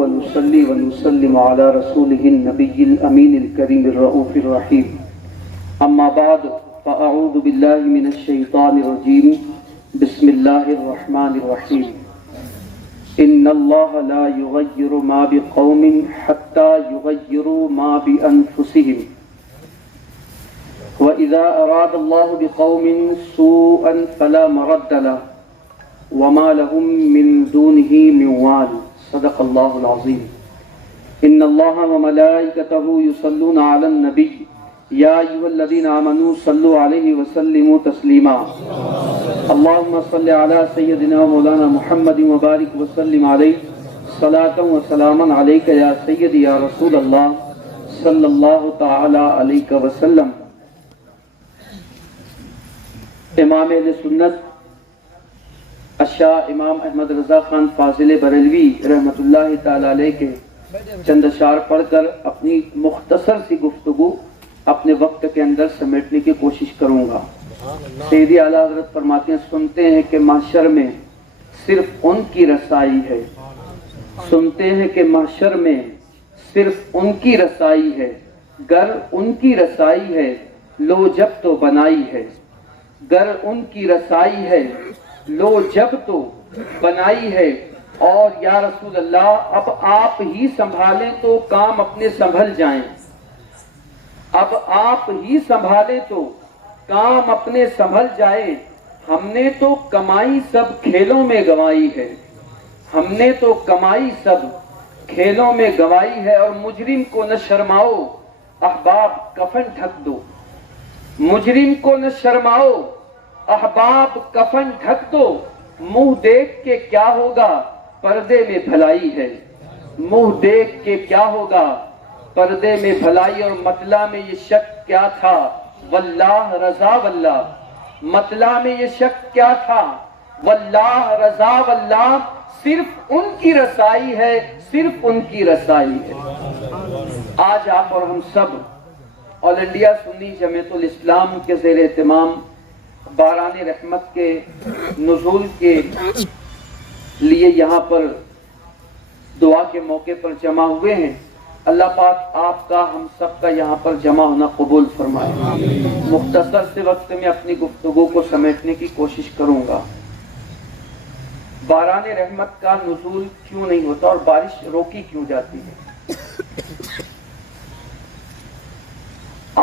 ونصلي ونسلم على رسوله النبي الأمين الكريم الرؤوف الرحيم أما بعد فأعوذ بالله من الشيطان الرجيم بسم الله الرحمن الرحيم إن الله لا يغير ما بقوم حتى يغيروا ما بأنفسهم وإذا أراد الله بقوم سوءا فلا مرد له وما لهم من دونه من وال صدق الله العظيم إن الله وملائكته يصلون على النبي يا أيها الذين آمنوا صلوا عليه وسلموا تسليما اللهم صل على سيدنا مولانا محمد وبارك وسلم عليه صلاة وسلاما عليك يا سيدي يا رسول الله صلى الله تعالى عليك وسلم. امام اہل سنت الشاہ امام احمد رضا خان فاضل بریلوی رحمت اللہ تعالی علیہ کے چند اشعار پڑھ کر اپنی مختصر سی گفتگو اپنے وقت کے اندر سمیٹنے کی کوشش کروں گا. سیدی اعلیٰ حضرت فرماتے ہیں سنتے ہیں کہ محشر میں صرف ان کی رسائی ہے، سنتے ہیں کہ محشر میں صرف ان کی رسائی ہے، گر ان کی رسائی ہے لو جب تو بنائی ہے، گر ان کی رسائی ہے لو جب تو بنائی ہے. اور یا رسول اللہ اب آپ ہی سنبھالیں تو کام اپنے سنبھل جائیں، اب آپ ہی سنبھالیں تو کام اپنے سنبھل جائے. ہم نے تو کمائی سب کھیلوں میں گنوائی ہے، ہم نے تو کمائی سب کھیلوں میں گنوائی ہے. اور مجرم کو نہ شرماؤ احباب کفن ڈھک دو، مجرم کو نہ شرماؤ احباب کفن ڈھک دو. منہ دیکھ کے کیا ہوگا پردے میں بھلائی ہے، منہ دیکھ کے کیا ہوگا پردے میں بھلائی. اور مطلع میں یہ شک کیا تھا واللہ رضا واللہ، مطلع میں یہ شک کیا تھا واللہ رضا واللہ، صرف ان کی رسائی ہے، صرف ان کی رسائی ہے. آج آپ اور ہم سب آل انڈیا سنی جمعیت الاسلام کے زیر اہتمام باران رحمت کے نزول کے لیے یہاں پر دعا کے موقع پر جمع ہوئے ہیں. اللہ پاک آپ کا ہم سب کا یہاں پر جمع ہونا قبول فرمائے. مختصر سے وقت میں اپنی گفتگو کو سمیٹنے کی کوشش کروں گا. باران رحمت کا نزول کیوں نہیں ہوتا اور بارش روکی کیوں جاتی ہے؟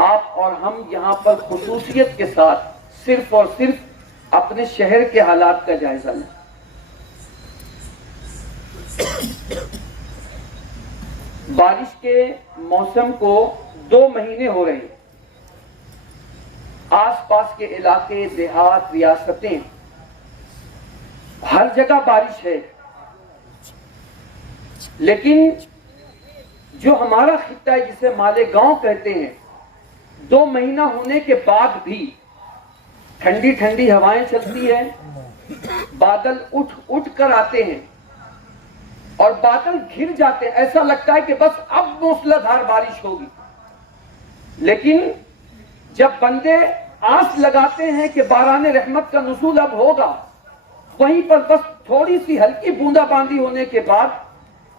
آپ اور ہم یہاں پر خصوصیت کے ساتھ صرف اور صرف اپنے شہر کے حالات کا جائزہ لیں. بارش کے موسم کو 2 مہینے ہو رہے ہیں. آس پاس کے علاقے، دیہات، ریاستیں، ہر جگہ بارش ہے. لیکن جو ہمارا خطہ ہے جسے مالیگاؤں کہتے ہیں، 2 مہینہ ہونے کے بعد بھی ٹھنڈی ٹھنڈی ہوائیں چلتی ہیں، بادل اٹھ کر آتے ہیں اور بادل گھر جاتے ہیں. ایسا لگتا ہے کہ بس اب موسلا دھار بارش ہوگی. لیکن جب بندے آس لگاتے ہیں کہ باران رحمت کا نزول اب ہوگا، وہیں پر بس تھوڑی سی ہلکی بوندا باندی ہونے کے بعد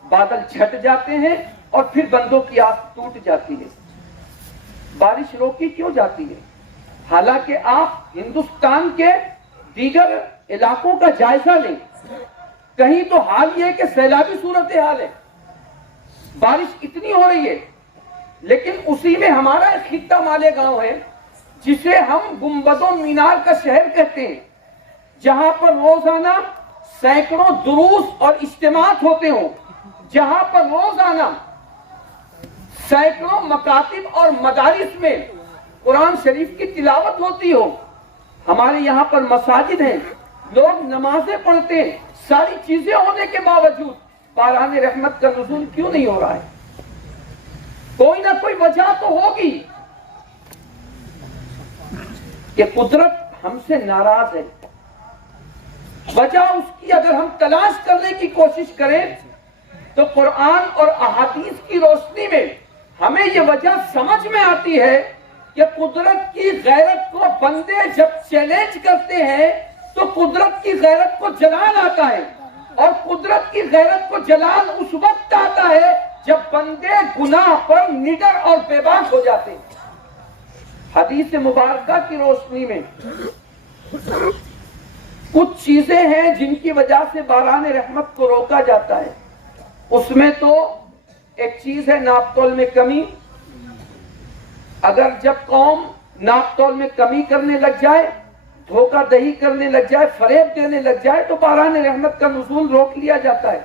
بادل چھٹ جاتے ہیں اور پھر بندوں کی آس ٹوٹ جاتی ہے. بارش روکی کیوں جاتی ہے؟ حالانکہ آپ ہندوستان کے دیگر علاقوں کا جائزہ لیں، کہیں تو حال یہ کہ سیلابی صورتحال ہے، بارش اتنی ہو رہی ہے. لیکن اسی میں ہمارا ایک خطہ مالیگاؤں ہے جسے ہم گنبد و مینار کا شہر کہتے ہیں، جہاں پر روزانہ سینکڑوں دروس اور اجتماعات ہوتے ہوں، جہاں پر روزانہ سینکڑوں مکاتب اور مدارس میں قرآن شریف کی تلاوت ہوتی ہو. ہمارے یہاں پر مساجد ہیں، لوگ نمازیں پڑھتے ہیں. ساری چیزیں ہونے کے باوجود باران رحمت کا نزول کیوں نہیں ہو رہا ہے؟ کوئی نہ کوئی وجہ تو ہوگی کہ قدرت ہم سے ناراض ہے. وجہ اس کی اگر ہم تلاش کرنے کی کوشش کریں تو قرآن اور احادیث کی روشنی میں ہمیں یہ وجہ سمجھ میں آتی ہے کہ قدرت کی غیرت کو بندے جب چیلنج کرتے ہیں تو قدرت کی غیرت کو جلال آتا ہے. اور قدرت کی غیرت کو جلال اس وقت آتا ہے جب بندے گناہ پر نڈر اور بے باک ہو جاتے ہیں۔ حدیث مبارکہ کی روشنی میں کچھ چیزیں ہیں جن کی وجہ سے باران رحمت کو روکا جاتا ہے۔ اس میں تو ایک چیز ہے ناپ تول میں کمی۔ اگر جب قوم ناپ تول میں کمی کرنے لگ جائے، دھوکہ دہی کرنے لگ جائے، فریب دینے لگ جائے، تو باران رحمت کا نزول روک لیا جاتا ہے۔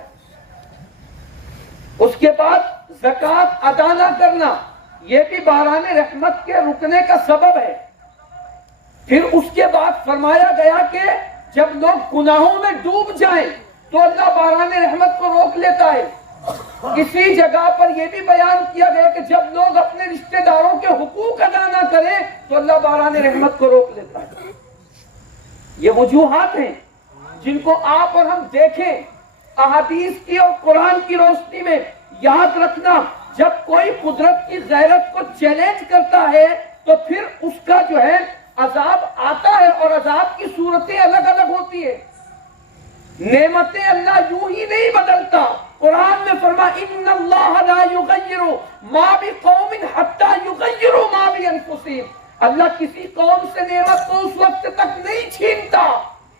اس کے بعد زکوٰۃ ادا نہ کرنا، یہ بھی باران رحمت کے رکنے کا سبب ہے۔ پھر اس کے بعد فرمایا گیا کہ جب لوگ گناہوں میں ڈوب جائیں تو اللہ باران رحمت کو روک لیتا ہے۔ کسی جگہ پر یہ بھی بیان کیا گیا کہ جب لوگ اپنے رشتہ داروں کے حقوق ادا نہ کریں تو اللہ باران رحمت کو روک لیتا ہے۔ یہ وجوہات ہیں جن کو آپ اور ہم دیکھیں احادیث کی اور قرآن کی روشنی میں۔ یاد رکھنا، جب کوئی قدرت کی غیرت کو چیلنج کرتا ہے تو پھر اس کا جو ہے عذاب آتا ہے، اور عذاب کی صورتیں الگ الگ ہوتی ہے۔ نعمتیں اللہ یوں ہی نہیں بدلتا۔ قرآن میں فرمایا ان اللہ لا یغیر ما بقوم حتی یغیروا ما بانفسہم۔ اللہ کسی قوم سے نعمت کو اس وقت تک نہیں چھینتا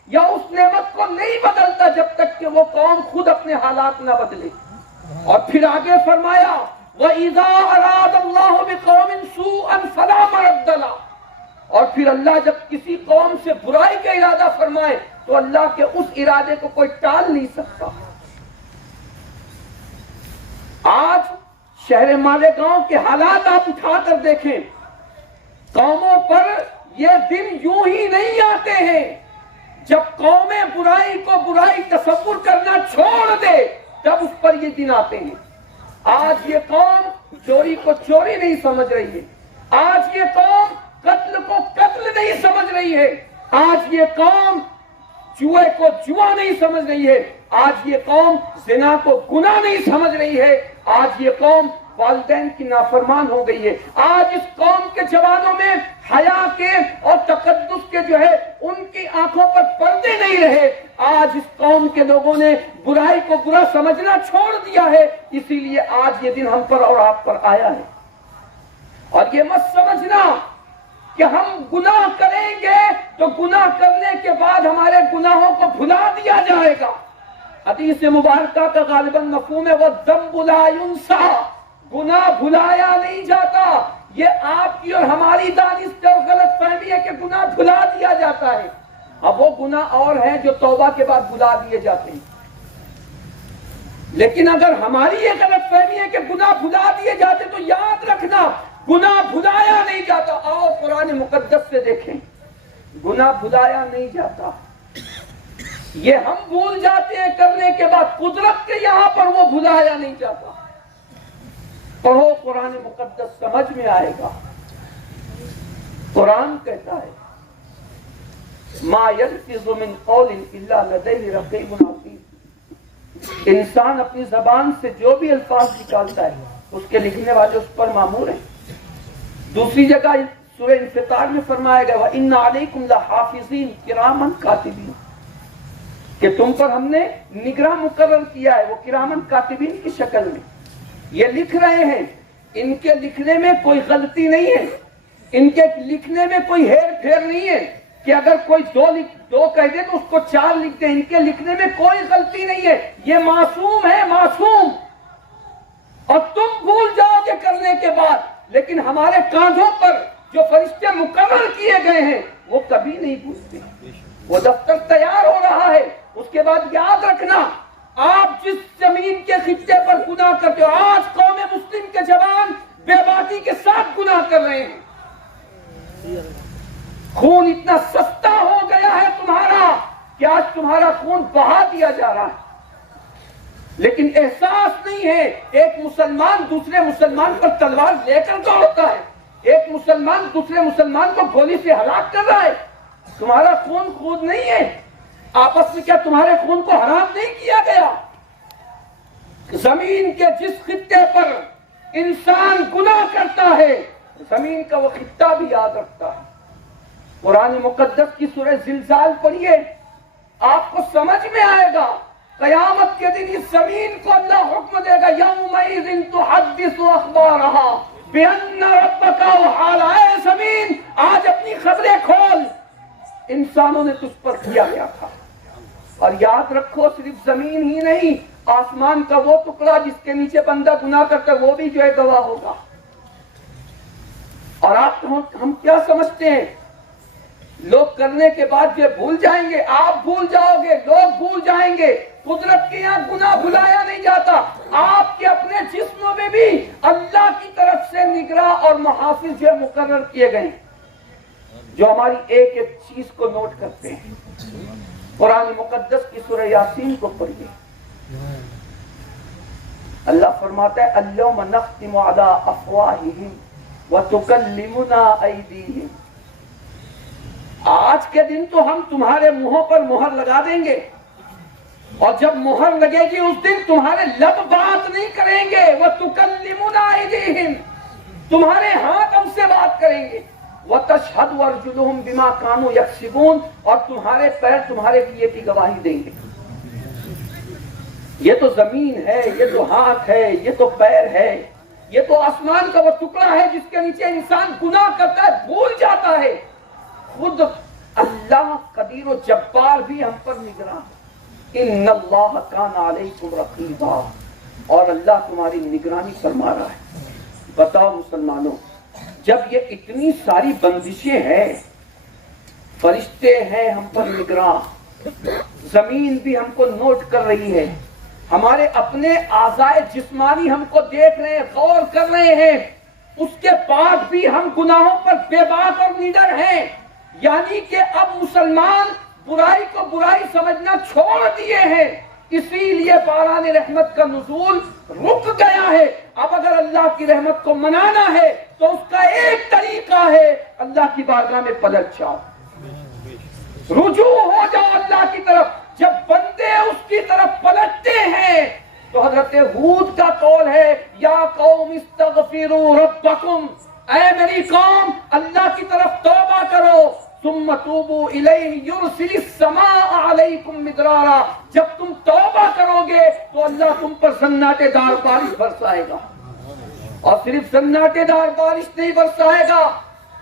یا اس نعمت کو نہیں بدلتا جب تک کہ وہ قوم خود اپنے حالات نہ بدلے۔ اور پھر آگے فرمایا وَإِذَا أَرَادَ اللَّهُ بِقَوْمٍ سُوءًا فَلَا مَرَدَّ لَهُ۔ اور پھر اللہ جب کسی قوم سے برائی کا ارادہ فرمائے تو اللہ کے اس ارادے کو کوئی ٹال نہیں سکتا۔ آج شہر مالیگاؤں کے حالات آپ اٹھا کر دیکھیں، قوموں پر یہ دن یوں ہی نہیں آتے ہیں۔ جب قومیں برائی کو برائی تصور کرنا چھوڑ دے تب اس پر یہ دن آتے ہیں۔ آج یہ قوم چوری کو چوری نہیں سمجھ رہی ہے، آج یہ قوم قتل کو قتل نہیں سمجھ رہی ہے، آج یہ قوم جوئے کو جوا نہیں سمجھ رہی ہے، آج یہ قوم زنا کو گناہ نہیں سمجھ رہی ہے، آج یہ قوم والدین کی نافرمان ہو گئی ہے۔ آج اس قوم کے جوانوں میں حیا کے اور تقدس کے جو ہے ان کی آنکھوں پر پردے نہیں رہے۔ آج اس قوم کے لوگوں نے برائی کو برا سمجھنا چھوڑ دیا ہے، اسی لیے آج یہ دن ہم پر اور آپ پر آیا ہے۔ اور یہ مت سمجھنا کہ ہم گناہ کریں گے تو گناہ کرنے کے بعد ہمارے گناہوں کو بھلا دیا جائے گا۔ حدیث مبارکہ کا غالباً مفہوم ہے وَالذَّنبُ لَا يُنسَى، گناہ بھلایا نہیں جاتا۔ یہ آپ کی اور ہماری دانست اور غلط فہمی ہے کہ گناہ بھلا دیا جاتا ہے۔ اب وہ گناہ اور ہیں جو توبہ کے بعد بھلا دیے جاتے ہیں، لیکن اگر ہماری یہ غلط فہمی ہے کہ گناہ بھلا دیے جاتے تو یاد رکھنا گناہ بھلایا نہیں جاتا۔ آؤ قرآن مقدس سے دیکھیں، گناہ بھلایا نہیں جاتا، یہ ہم بھول جاتے ہیں کرنے کے بعد، قدرت کے یہاں پر وہ بھلایا نہیں جاتا۔ پڑھو قرآن مقدس، سمجھ میں آئے گا۔ قرآن کہتا ہے ما یلفظ من قول الا لدیہ رقیب عتید۔ انسان اپنی زبان سے جو بھی الفاظ نکالتا ہے اس کے لکھنے والے اس پر مامور ہیں۔ دوسری جگہ سورہ انفطار میں فرمایا گیا وَإِنَّ عَلَيْكُمْ لَحَافِظِينَ کِرَامًا کاتبین، کہ تم پر ہم نے نگراں مقرر کیا ہے، وہ کرامن کاتبین کی شکل میں یہ لکھ رہے ہیں۔ ان کے لکھنے میں کوئی غلطی نہیں ہے، ان کے لکھنے میں کوئی ہیر پھیر نہیں ہے کہ اگر کوئی دو کہہ دے تو اس کو 4 لکھ دے۔ ان کے لکھنے میں کوئی غلطی نہیں ہے، یہ معصوم ہے، معصوم۔ اور تم بھول جاؤ گے کرنے کے بعد، لیکن ہمارے کاندھوں پر جو فرشتے مقرر کیے گئے ہیں وہ کبھی نہیں بھولتے۔ وہ دفتر تیار ہو رہا ہے، اس کے بعد یاد رکھنا آپ جس زمین کے خطے پر گناہ کرتے ہو، آج قوم مسلم کے جوان بے باکی کے ساتھ گناہ کر رہے ہیں۔ خون اتنا سستا ہو گیا ہے تمہارا کہ آج تمہارا خون بہا دیا جا رہا ہے، لیکن احساس نہیں ہے۔ ایک مسلمان دوسرے مسلمان پر تلوار لے کر دوڑتا ہے، ایک مسلمان دوسرے مسلمان کو گولی سے ہلاک کر رہا ہے۔ تمہارا خون خود نہیں ہے، آپس میں کیا تمہارے خون کو حرام نہیں کیا گیا؟ زمین کے جس خطے پر انسان گناہ کرتا ہے زمین کا وہ خطہ بھی یاد رکھتا ہے۔ قرآن مقدس کی سورہ زلزال پڑھیے، آپ کو سمجھ میں آئے گا قیامت کے دن اس زمین کو اللہ حکم دے گا یومئذ تحدث اخبارہا بان ربک اوحی لہا، اے زمین آج اپنی خبریں کھول، انسانوں نے تجھ پر کیا گیا تھا۔ اور یاد رکھو صرف زمین ہی نہیں، آسمان کا وہ ٹکڑا جس کے نیچے بندہ گناہ کرتا ہے وہ بھی جو ہے گواہ ہوگا۔ اور آپ ہم کیا سمجھتے ہیں لوگ کرنے کے بعد یہ بھول جائیں گے؟ آپ بھول جاؤ گے، لوگ بھول جائیں گے۔ قدرت کے یہاں گناہ بھلایا نہیں جاتا، آپ کے اپنے جسموں میں بھی اللہ کی طرف سے نگراں اور محافظ جو مقرر کیے گئے جو ہماری ایک ایک چیز کو نوٹ کرتے ہیں۔ قرآن مقدس کی سورہ یاسین کو پڑھیے، اللہ فرماتا ہے الیوم نختم علی افواہہم وتکلمنا ایدیہم، آج کے دن تو ہم تمہارے منہوں پر مہر لگا دیں گے، اور جب مہر لگے گی اس دن تمہارے لب بات نہیں کریں گے، وتکلمنا ایدیہم، تمہارے ہاتھ ہم سے بات کریں گے، وتشہد ارجلہم بما کانوا یکسبون، اور تمہارے پیر تمہارے کیے کی گواہی دیں گے۔ یہ تو زمین ہے، یہ تو ہاتھ ہے، یہ تو پیر ہے، یہ تو آسمان کا وہ ٹکڑا ہے جس کے نیچے انسان گناہ کرتا ہے، بھول جاتا ہے۔ خود اللہ قدیر و جبار بھی ہم پر نگراں، ان اللہ کان علیکم رقیبا، اور اللہ تمہاری نگرانی فرما رہا ہے۔ بتاؤ مسلمانوں، جب یہ اتنی ساری بندشیں ہیں، فرشتے ہیں ہم پر نگراں، زمین بھی ہم کو نوٹ کر رہی ہے، ہمارے اپنے اعضائے جسمانی ہم کو دیکھ رہے ہیں، غور کر رہے ہیں، اس کے بعد بھی ہم گناہوں پر بے باک اور نڈر ہیں، یعنی کہ اب مسلمان برائی کو برائی سمجھنا چھوڑ دیے ہیں، اسی لیے باران رحمت کا نزول رک گیا ہے۔ اب اگر اللہ کی رحمت کو منانا ہے تو اس کا ایک طریقہ ہے اللہ کی بارگاہ میں پلٹ جاؤ، رجوع ہو جاؤ اللہ کی طرف۔ جب بندے اس کی طرف پلٹتے ہیں تو حضرت ہود کا قول ہے یا قوم استغفروا ربکم، اے میری قوم اللہ کی طرف توبہ کرو، ثم توبوا الیہ یرسل السماء علیکم مدرارا، جب تم توبہ کرو گے تو اللہ تم پر سناٹے دار بارش برسائے گا، اور صرف سناٹے دار بارش نہیں برسائے گا،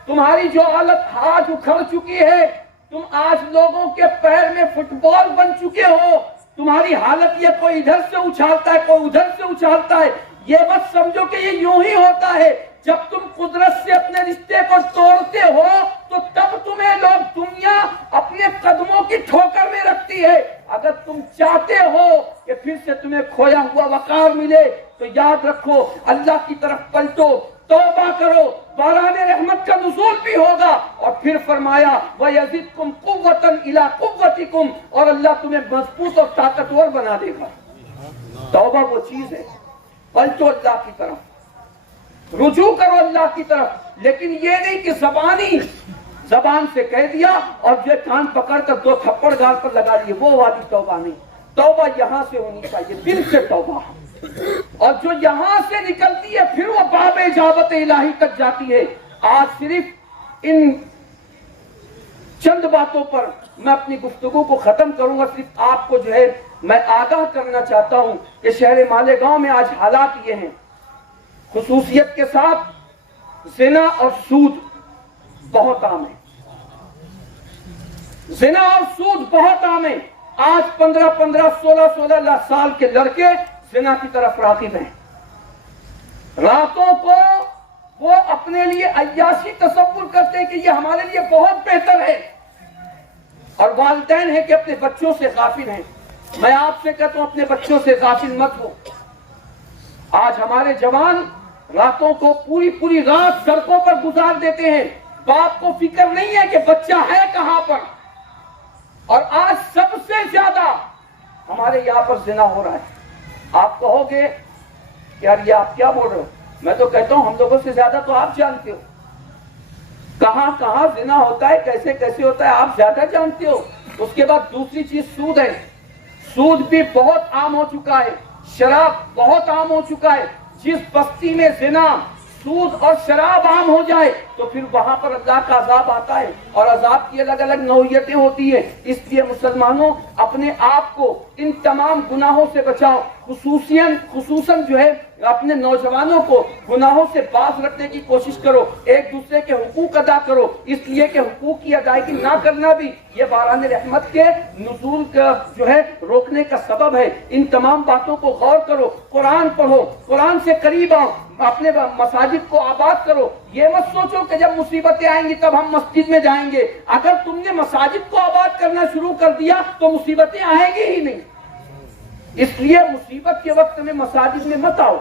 تمہاری جو حالت آج اکھڑ چکی ہے، تم آج لوگوں کے پیر میں فٹ بال بن چکے ہو، تمہاری حالت یہ کوئی ادھر سے اچھالتا ہے کوئی ادھر سے اچھالتا ہے، یہ مت سمجھو کہ یہ یوں ہی ہوتا ہے۔ جب تم قدرت سے اپنے رشتے کو توڑتے ہو تو تب تمہیں لوگ دنیا اپنے قدموں کی ٹھوکر میں رکھتی ہے۔ اگر تم چاہتے ہو کہ پھر سے تمہیں کھویا ہوا وقار ملے تو یاد رکھو اللہ کی طرف پلٹو، توبہ کرو، باران رحمت کا نزول بھی ہوگا، اور پھر فرمایا وَيَزِدْكُمْ قُوَّةً إِلَىٰ قُوَّتِكُمْ، اور اللہ تمہیں مضبوط اور طاقتور بنا دے گا۔ توبہ وہ چیز ہے، پلٹو اللہ کی طرف، رجوع کرو اللہ کی طرف، لیکن یہ نہیں کہ زبان سے کہہ دیا اور جو کان پکڑ کر دو تھپڑ گال پر لگا لیے، وہ والی توبہ نہیں۔ توبہ یہاں سے ہونی چاہیے، دل سے توبہ، اور جو یہاں سے نکلتی ہے پھر وہ باب اجابت الہی تک جاتی ہے۔ آج صرف ان چند باتوں پر میں اپنی گفتگو کو ختم کروں گا، صرف آپ کو جو ہے میں آگاہ کرنا چاہتا ہوں کہ شہر مالیگاؤں میں آج حالات یہ ہیں، خصوصیت کے ساتھ زنا اور سود بہت عام ہے، زنا اور سود بہت عام ہے۔ آج 15 16 سال کے لڑکے زنا کی طرف راغب ہیں، راتوں کو وہ اپنے لیے عیاشی تصور کرتے ہیں کہ یہ ہمارے لیے بہت بہتر ہے، اور والدین ہیں کہ اپنے بچوں سے غافل ہیں۔ میں آپ سے کہتا ہوں اپنے بچوں سے غافل مت ہو۔ آج ہمارے جوان راتوں کو پوری رات سڑکوں پر گزار دیتے ہیں، باپ کو فکر نہیں ہے کہ بچہ ہے کہاں پر، اور آج سب سے زیادہ ہمارے یہاں پر زنا ہو رہا ہے۔ آپ کہو گے یار یہ آپ کیا بول رہے ہو، میں تو کہتا ہوں ہم لوگوں سے زیادہ تو آپ جانتے ہو، کہاں کہاں زنا ہوتا ہے، کیسے کیسے ہوتا ہے آپ زیادہ جانتے ہو۔ اس کے بعد دوسری چیز سود ہے، سود بھی بہت عام ہو چکا ہے، شراب بہت عام ہو چکا ہے۔ جس بستی میں زنا سود اور شراب عام ہو جائے تو پھر وہاں پر اللہ کا عذاب آتا ہے، اور عذاب کی الگ الگ نوعیتیں ہوتی ہیں۔ اس لیے مسلمانوں اپنے آپ کو ان تمام گناہوں سے بچاؤ، خصوصاً جو ہے اپنے نوجوانوں کو گناہوں سے باز رکھنے کی کوشش کرو، ایک دوسرے کے حقوق ادا کرو، اس لیے کہ حقوق کی ادائیگی نہ کرنا بھی یہ باران رحمت کے نزول کا جو ہے روکنے کا سبب ہے۔ ان تمام باتوں کو غور کرو، قرآن پڑھو، قرآن سے قریب آؤ، اپنے مساجد کو آباد کرو۔ یہ مت سوچو کہ جب مصیبتیں آئیں گی تب ہم مسجد میں جائیں گے، اگر تم نے مساجد کو آباد کرنا شروع کر دیا تو مصیبتیں آئیں گی ہی نہیں۔ اس لیے مصیبت کے وقت میں مساجد میں مت آؤ،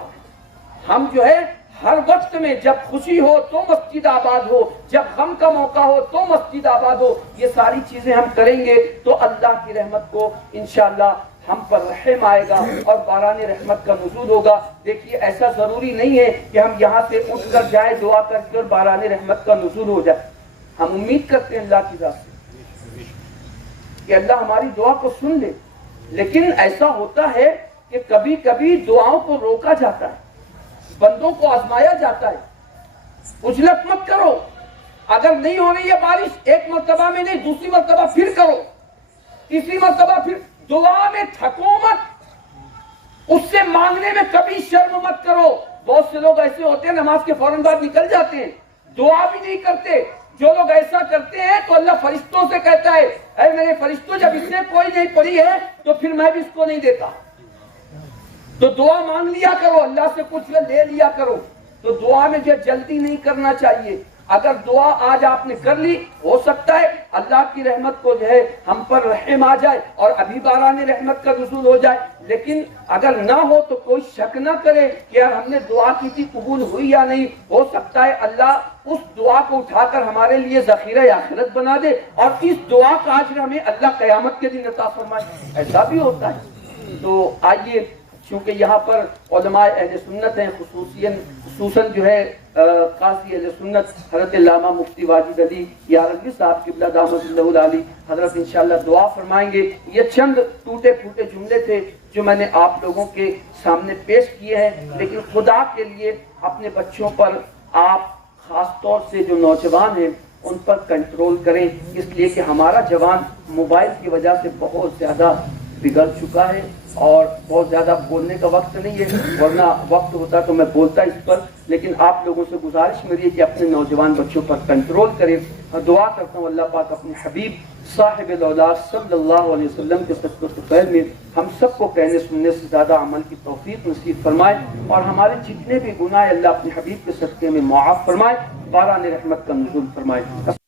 ہم جو ہے ہر وقت میں جب خوشی ہو تو مسجد آباد ہو، جب غم کا موقع ہو تو مسجد آباد ہو۔ یہ ساری چیزیں ہم کریں گے تو اللہ کی رحمت کو انشاءاللہ ہم پر رحم آئے گا اور باران رحمت کا نزول ہوگا۔ دیکھیے ایسا ضروری نہیں ہے کہ ہم یہاں سے اٹھ کر جائیں دعا کر کے اور باران رحمت کا نزول ہو جائے۔ ہم امید کرتے ہیں اللہ کی ذات سے کہ اللہ ہماری دعا کو سن لے، لیکن ایسا ہوتا ہے کہ کبھی کبھی دعاؤں کو روکا جاتا ہے، بندوں کو آزمایا جاتا ہے۔ عجلت مت کرو، اگر نہیں ہو رہی ہے بارش ایک مرتبہ میں نہیں، دوسری مرتبہ پھر کرو، تیسری مرتبہ پھر، دعا میں تھکو مت، اس سے مانگنے میں کبھی شرم مت کرو۔ بہت سے لوگ ایسے ہوتے ہیں نماز کے فوراً بعد نکل جاتے ہیں، دعا بھی نہیں کرتے۔ جو لوگ ایسا کرتے ہیں تو اللہ فرشتوں سے کہتا ہے اے میرے فرشتوں جب اس نے کوئی نہیں پڑھی ہے تو پھر میں بھی اس کو نہیں دیتا۔ تو دعا مانگ لیا کرو، اللہ سے کچھ لے لیا کرو۔ تو دعا میں جو جلدی نہیں کرنا چاہیے۔ اگر دعا آج آپ نے کر لی، ہو سکتا ہے اللہ کی رحمت کو جو ہے ہم پر رحم آ جائے اور ابھی باران رحمت کا نزول ہو جائے، لیکن اگر نہ ہو تو کوئی شک نہ کرے کہ یار ہم نے دعا کی تھی قبول ہوئی یا نہیں۔ ہو سکتا ہے اللہ اس دعا کو اٹھا کر ہمارے لیے ذخیرہ آخرت بنا دے اور اس دعا کا اجر ہمیں اللہ قیامت کے دن عطا فرمائے، ایسا بھی ہوتا ہے۔ تو آئیے، چونکہ یہاں پر علماء اہل سنت ہیں، خصوصاً جو ہے قاضی اہل سنت حضرت علامہ مفتی واجد علی یارغی صاحب قبلہ دامت اللہ العالی حضرت انشاءاللہ دعا فرمائیں گے۔ یہ چند ٹوٹے پھوٹے جملے تھے جو میں نے آپ لوگوں کے سامنے پیش کیے ہیں، لیکن خدا کے لیے اپنے بچوں پر آپ خاص طور سے جو نوجوان ہیں ان پر کنٹرول کریں، اس لیے کہ ہمارا جوان موبائل کی وجہ سے بہت زیادہ بگڑ چکا ہے اور بہت زیادہ بولنے کا وقت نہیں ہے، ورنہ وقت ہوتا تو میں بولتا اس پر، لیکن آپ لوگوں سے گزارش میری ہے کہ اپنے نوجوان بچوں پر کنٹرول کریں۔ دعا کرتا ہوں اللہ پاک اپنے حبیب صاحب الاولاد صلی اللہ علیہ وسلم کے صدقہ طفیل میں ہم سب کو کہنے سننے سے زیادہ عمل کی توفیق نصیب فرمائے اور ہمارے جتنے بھی گناہ اللہ اپنے حبیب کے صدقے میں معاف فرمائے، باران رحمت کا نزول فرمائے۔